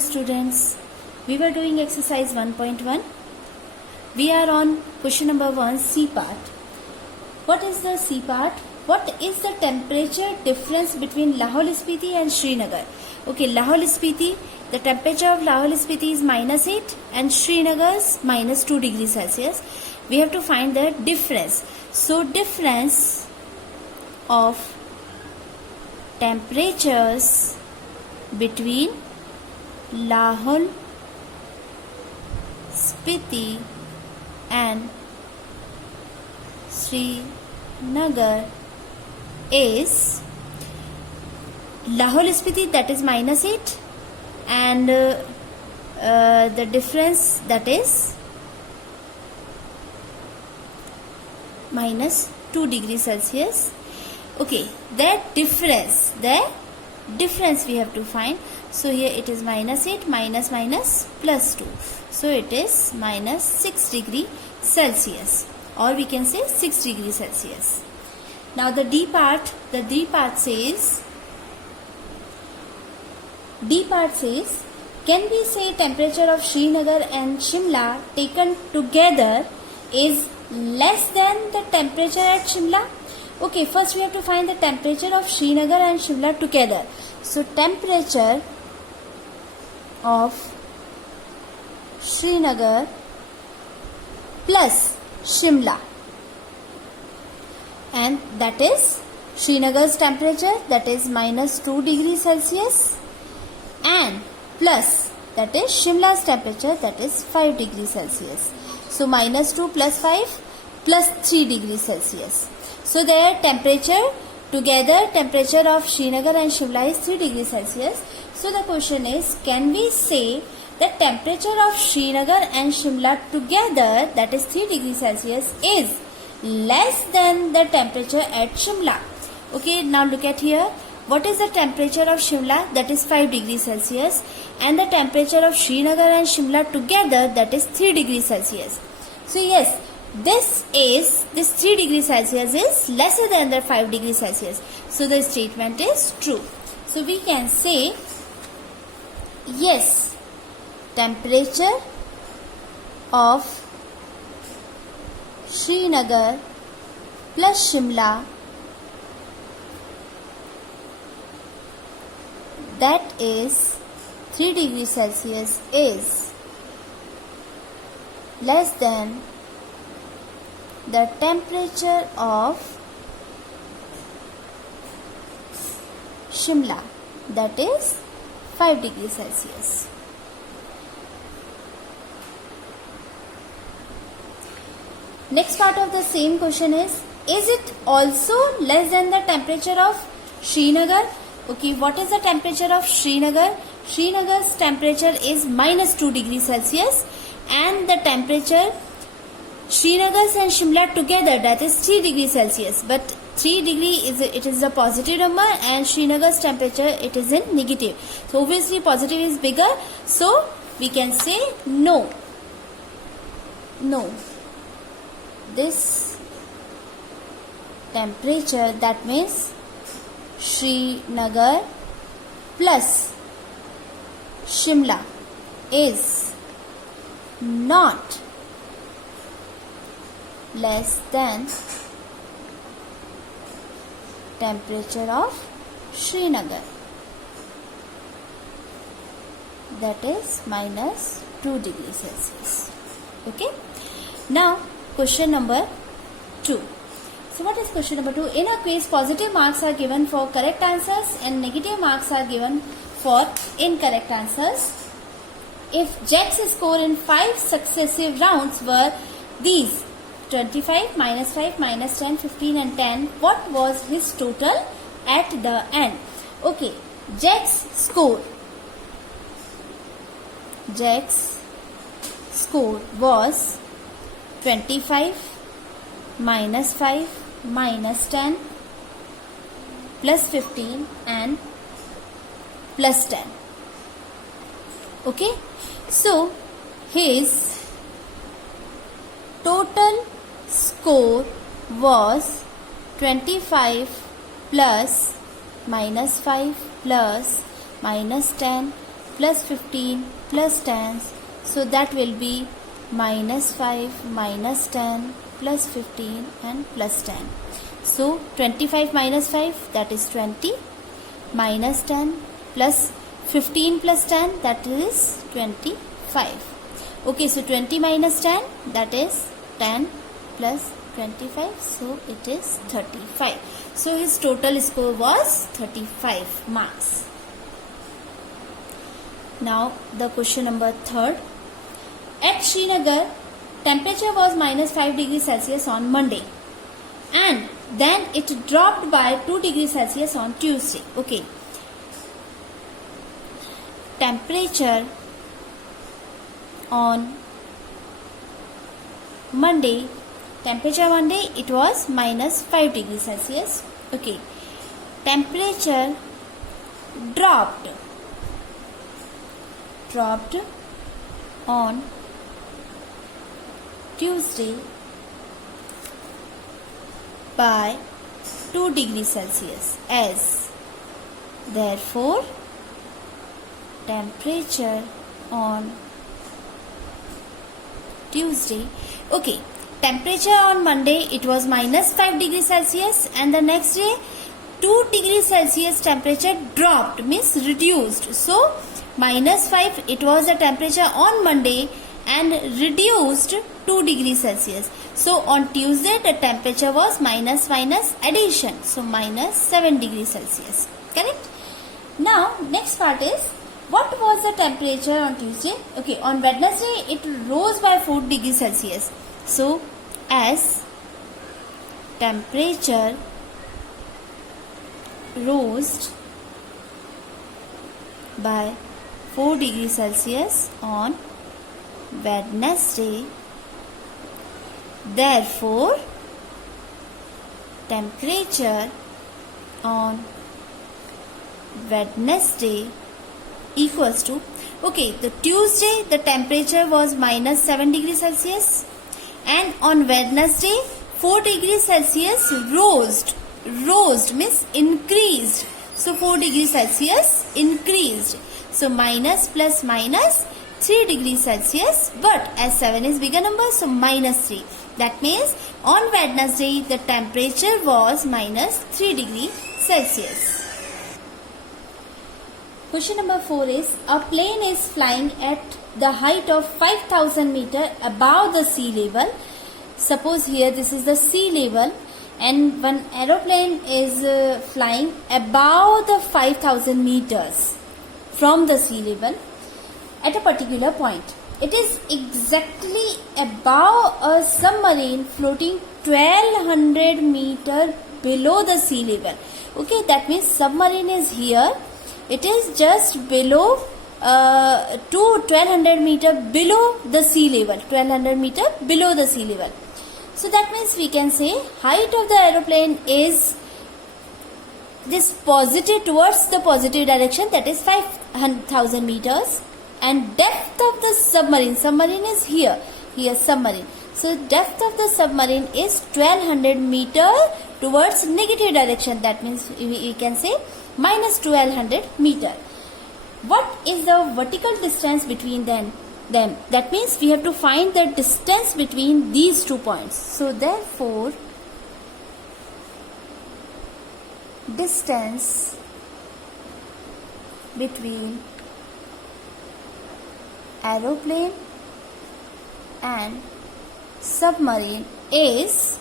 students, we were doing exercise 1.1. We are on question number 1, C part. What is the C part? What is the temperature difference between Lahaul Spiti and Srinagar? Okay, Lahaul Spiti, the temperature of Lahaul Spiti is -8 and Srinagar's -2 degrees Celsius. We have to find the difference. So difference of temperatures between Lahaul Spiti and Srinagar is Lahaul Spiti, that is -8, and the difference, that is -2 degrees Celsius. Okay, the difference we have to find. So here it is -8 minus +2. So it is -6 degree Celsius, or we can say 6 degrees Celsius. Now the D part says, can we say temperature of Srinagar and Shimla taken together is less than the temperature at Shimla? Okay, first we have to find the temperature of Srinagar and Shimla together. So temperature of Srinagar plus Shimla, and that is Srinagar's temperature, that is -2 degrees Celsius, and plus that is Shimla's temperature, that is 5 degrees Celsius. So -2 plus 5 plus 3 degrees Celsius. So their temperature together, temperature of Srinagar and Shimla is 3 degrees Celsius. So the question is, can we say the temperature of Srinagar and Shimla together, that is 3 degrees Celsius, is less than the temperature at Shimla? Okay, now look at here. What is the temperature of Shimla? That is 5 degrees Celsius, and the temperature of Srinagar and Shimla together, that is 3 degrees Celsius. So yes, this 3 degrees Celsius is lesser than the 5 degrees Celsius. So the statement is true. So we can say, yes, temperature of Srinagar plus Shimla, that is 3 degrees Celsius, is less than the temperature of Shimla, that is 5 degrees Celsius. Next part of the same question is it also less than the temperature of Srinagar? Okay, what is the temperature of Srinagar? Srinagar's temperature is -2 degrees Celsius, and the temperature Srinagar's and Shimla together, that is 3 degrees Celsius. But 3 degree is a positive number, and Srinagar's temperature, it is in negative. So obviously positive is bigger. So we can say no. This temperature, that means Srinagar plus Shimla, is not less than temperature of Srinagar, that is -2 degrees Celsius. Okay. Now question number 2. So what is question number 2? In a quiz, positive marks are given for correct answers and negative marks are given for incorrect answers. If Jack's score in 5 successive rounds were these: 25, -5, -10, 15 and 10, what was his total at the end? Okay, Jack's score was 25, -5, -10, +15 and +10. Okay, so his total score was 25 plus -5 plus -10 plus 15 plus 10. So that will be minus 5 minus 10 plus 15 and plus 10. So 25 minus 5, that is 20, minus 10 plus 15 plus 10, that is 25. Okay, so 20 minus 10, that is 10 plus 25, so it is 35. So his total score was 35 marks. Now the question number 3rd. At Srinagar, temperature was minus 5 degrees Celsius on Monday, and then it dropped by 2 degrees Celsius on Tuesday. Okay. Temperature on Monday, it was minus 5 degrees Celsius. Okay. Temperature dropped on Tuesday by 2 degrees Celsius, as therefore temperature on Tuesday. Okay, temperature on Monday, it was minus 5 degrees Celsius, and the next day 2 degrees Celsius temperature dropped, means reduced. So minus 5, it was the temperature on Monday and reduced 2 degrees Celsius. So on Tuesday the temperature was minus addition, so minus 7 degrees Celsius. Correct? Now next part is, what was the temperature on Tuesday? Okay, on Wednesday it rose by 4 degrees Celsius. So as temperature rose by 4 degrees Celsius on Wednesday, therefore temperature on Wednesday equals to, okay, the Tuesday the temperature was minus 7 degrees Celsius, and on Wednesday 4 degrees Celsius rose means increased. So 4 degrees Celsius increased. So minus plus minus 3 degrees Celsius, but as 7 is bigger number, so minus 3. That means on Wednesday the temperature was minus 3 degrees Celsius. Question number 4 is, a plane is flying at the height of 5,000 meter above the sea level. Suppose here this is the sea level, and one aeroplane is flying above the 5,000 meters from the sea level at a particular point. It is exactly above a submarine floating 1200 meter below the sea level. Okay, that means submarine is here. It is just below 1200 meter below the sea level. 1200 meter below the sea level. So that means we can say height of the aeroplane is this positive, towards the positive direction, that is 5,000 meters, and depth of the submarine is here submarine. So depth of the submarine is 1200 meter towards negative direction. That means we can say minus 1200 meter. What is the vertical distance between them? That means we have to find the distance between these 2 points. So therefore distance between aeroplane and submarine is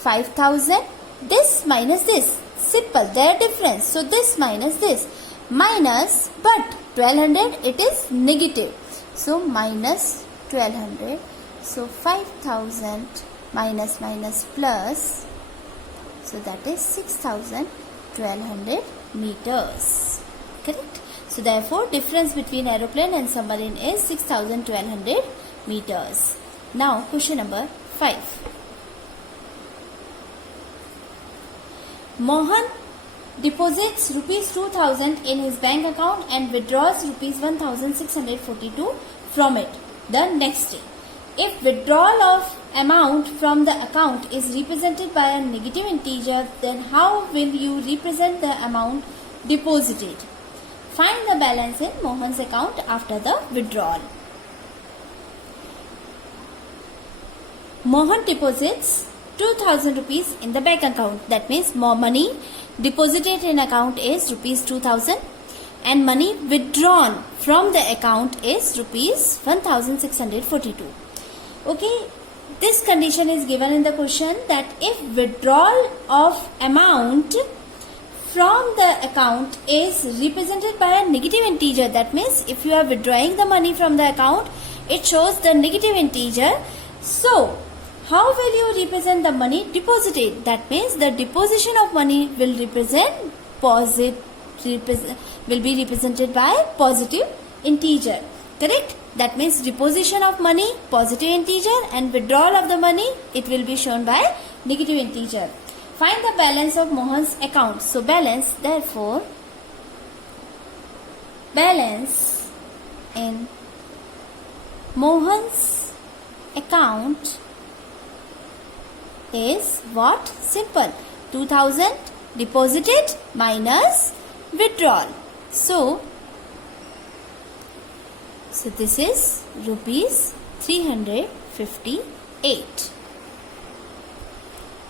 5,000. This minus this, simple, their difference. So this minus this, minus, but 1200 it is negative, so minus 1200. So 5,000 minus minus plus, so that is 6,1200 meters. Correct? So therefore difference between aeroplane and submarine is 6,1200 meters. Now question number 5. Mohan deposits rupees 2,000 in his bank account and withdraws rupees 1,642 from it the next day. If withdrawal of amount from the account is represented by a negative integer, then how will you represent the amount deposited? Find the balance in Mohan's account after the withdrawal. Mohan deposits 2000 rupees in the bank account. That means more money deposited in account is rupees 2000 and money withdrawn from the account is rupees 1642. Okay, this condition is given in the question that if withdrawal of amount from the account is represented by a negative integer, that means if you are withdrawing the money from the account, it shows the negative integer. So how will you represent the money deposited? That means the deposition of money will be represented by positive integer. Correct? That means deposition of money positive integer and withdrawal of the money, it will be shown by negative integer. Find the balance of Mohan's account. So balance, therefore balance in Mohan's account is what? Simple. 2000 deposited minus withdrawal. So this is rupees 358.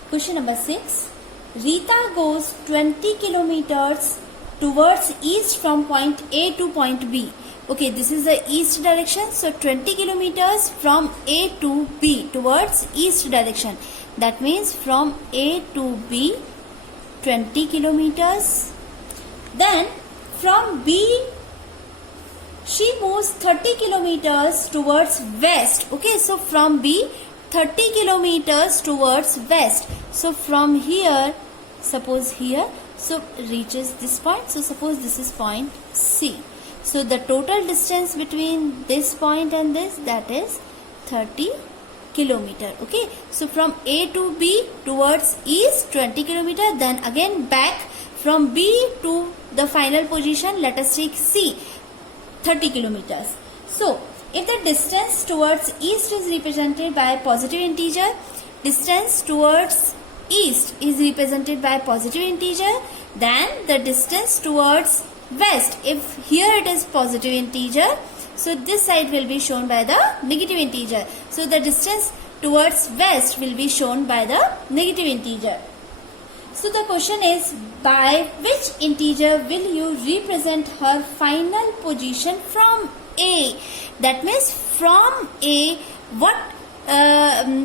Question number 6. Rita goes 20 kilometers towards east from point A to point B. Okay, this is the east direction. So 20 kilometers from A to B towards east direction. That means from A to B 20 kilometers. Then from B she moves 30 kilometers towards west. Okay, so from B 30 kilometers towards west. So from here, suppose here, so reaches this point. So suppose this is point C. So the total distance between this point and this, that is 30 kilometer. Okay, so from A to B towards east 20 kilometer, then again back from B to the final position, let us take C, 30 kilometers. So if the distance towards east is represented by positive integer, distance towards east is represented by positive integer, then the distance towards west, if here it is positive integer, so this side will be shown by the negative integer. So the distance towards west will be shown by the negative integer. So the question is, by which integer will you represent her final position from A? That means from A, what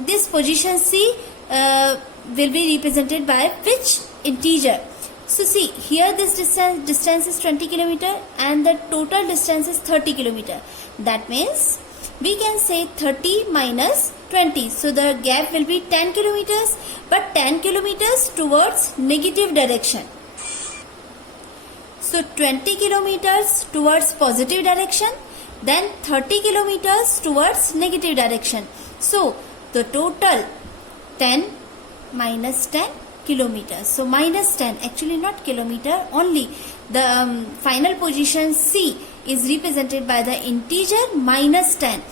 this position C will be represented by which integer? So see, here this distance is 20 kilometer and the total distance is 30 kilometer. That means we can say 30 minus 20. So the gap will be 10 kilometers, but 10 kilometers towards negative direction. So 20 kilometers towards positive direction, then 30 kilometers towards negative direction. So the total 10 minus 10 kilometers. So minus 10, actually not kilometer, only the final position C is represented by the integer minus 10.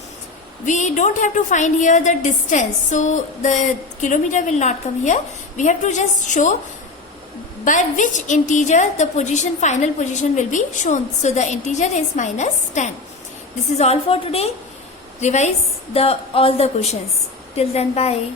We don't have to find here the distance, so the kilometer will not come here. We have to just show by which integer the position, final position will be shown. So the integer is minus 10. This is all for today. Revise all the questions. Till then, bye.